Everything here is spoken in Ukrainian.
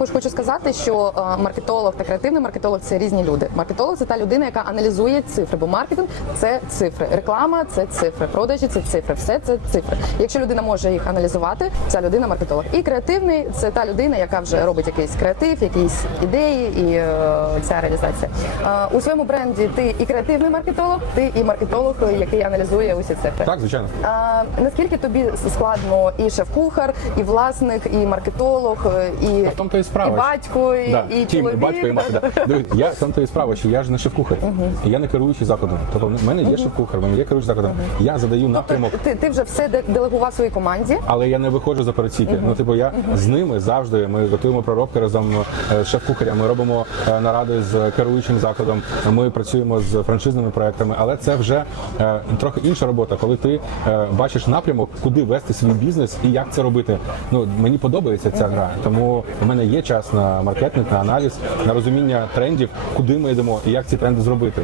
також хочу сказати, що е, маркетолог та креативний маркетолог це різні люди. Маркетолог це та людина, яка аналізує цифри, бо маркетинг це цифри, реклама це цифри, продажі це цифри, все це цифри. Якщо людина може їх аналізувати, ця людина маркетолог. І креативний це та людина, яка вже робить якийсь креатив, якісь ідеї і е, ця реалізація. Е, у своєму бренді ти і креативний маркетолог, ти і маркетолог, який аналізує усі цифри. Так, звичайно. А, наскільки тобі складно і шеф-кухар, і власник, і маркетолог, і, в тому то і справа, і батько, і, Да, і чоловік. батько, і мати. Да. Дивись, я в тому то і справа, що я ж не шеф-кухар, і я не керуючий закладом. Тобто в мене є шеф-кухар, в мене є керуючий закладом. Я задаю напрямок. Тобто ти, ти вже все де- делегував своїй команді. Але я не виходжу за операційки. Ну, типу, я з ними завжди ми готуємо проробки разом е, з шеф-кухарем. Ми робимо е, наради з керуючим закладом. Ми працюємо з франшизними проектами, але це вже е, трохи інша робота, коли ти е, бачиш напрямок, куди вести свій бізнес і як це робити. Ну мені подобається ця гра, тому в мене час на маркетинг, на аналіз, на розуміння трендів, куди ми йдемо і як ці тренди зробити.